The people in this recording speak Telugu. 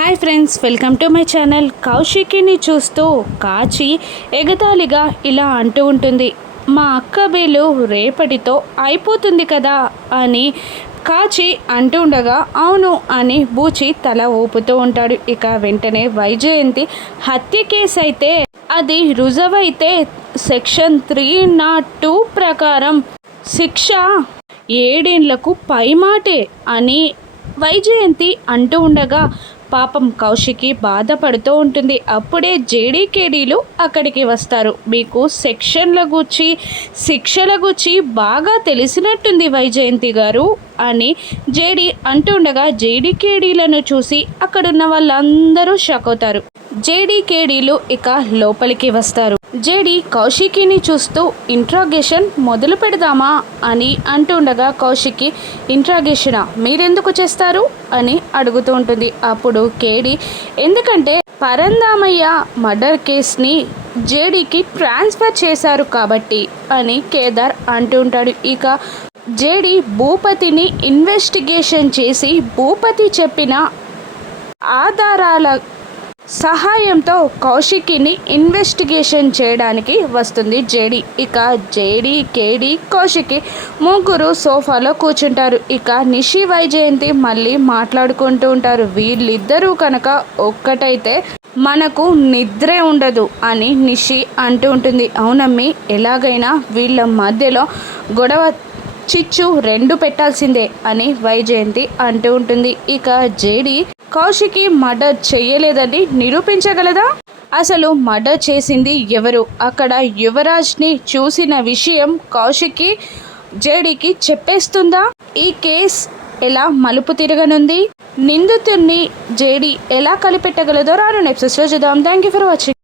Hi friends welcome to my channel. కౌశికిని చూస్తూ కాచి ఎగతాళిగా ఇలా అంటూ ఉంటుంది మా అక్క బీలు రేపటితో అయిపోతుంది కదా అని కాచి అంటూ ఉండగా అవును అని బూచి తల ఊపుతూ ఉంటాడు. ఇక వెంటనే వైజయంతి హత్య కేసు అయితే అది రుజువైతే సెక్షన్ త్రీ నాట్ టూ ప్రకారం శిక్ష ఏడేండ్లకు పైమాటే అని వైజయంతి అంటూ ఉండగా పాపం కౌశికి బాధపడుతూ ఉంటుంది. అప్పుడే జేడీకేడీలు అక్కడికి వస్తారు. మీకు సెక్షన్ల గుచ్చి శిక్షల గుచ్చి బాగా తెలిసినట్టుంది వైజయంతి గారు అని జేడి అంటుండగా జేడీకేడీలను చూసి అక్కడున్న వాళ్ళందరూ షాక్ అవుతారు. జేడీకేడీలు ఇక లోపలికి వస్తారు. జేడి కౌశికిని చూస్తూ ఇంట్రాగేషన్ మొదలు పెడదామా అని అంటుండగా కౌశికి ఇంట్రాగేషనా? మీరెందుకు చేస్తారు? అని అడుగుతూ ఉంటుంది. అప్పుడు కేడి ఎందుకంటే పరందామయ్య మర్డర్ కేస్ని జేడీకి ట్రాన్స్ఫర్ చేశారు కాబట్టి అని కేదార్ అంటూ ఉంటాడు. ఇక జేడి భూపతిని ఇన్వెస్టిగేషన్ చేసి భూపతి చెప్పిన ఆధారాల సహాయంతో కౌశికిని ఇన్వెస్టిగేషన్ చేయడానికి వస్తుంది జేడి. ఇక జేడి కేడి కౌశికి ముగ్గురు సోఫాలో కూర్చుంటారు. ఇక నిషి వైజయంతి మళ్ళీ మాట్లాడుకుంటూ ఉంటారు. వీళ్ళిద్దరూ కనుక ఒక్కటైతే మనకు నిద్రే ఉండదు అని నిషి అంటూ ఉంటుంది. అవునమ్మి ఎలాగైనా వీళ్ళ మధ్యలో గొడవ చిచ్చు రెండు పెట్టాల్సిందే అని వైజయంతి అంటూ ఉంటుంది. ఇక జేడి కౌశికి మర్డర్ చేయలేదని నిరూపించగలదా? అసలు మర్డర్ చేసింది ఎవరు? అక్కడ యువరాజ్ని చూసిన విషయం కౌశికి జేడీకి చెప్పేస్తుందా? ఈ కేస్ ఎలా మలుపు తిరగనుంది? నిందితుడిని జేడీ ఎలా కలిపెట్టగలదో రాను నెప్సెస్లో చూద్దాం. Thank you for watching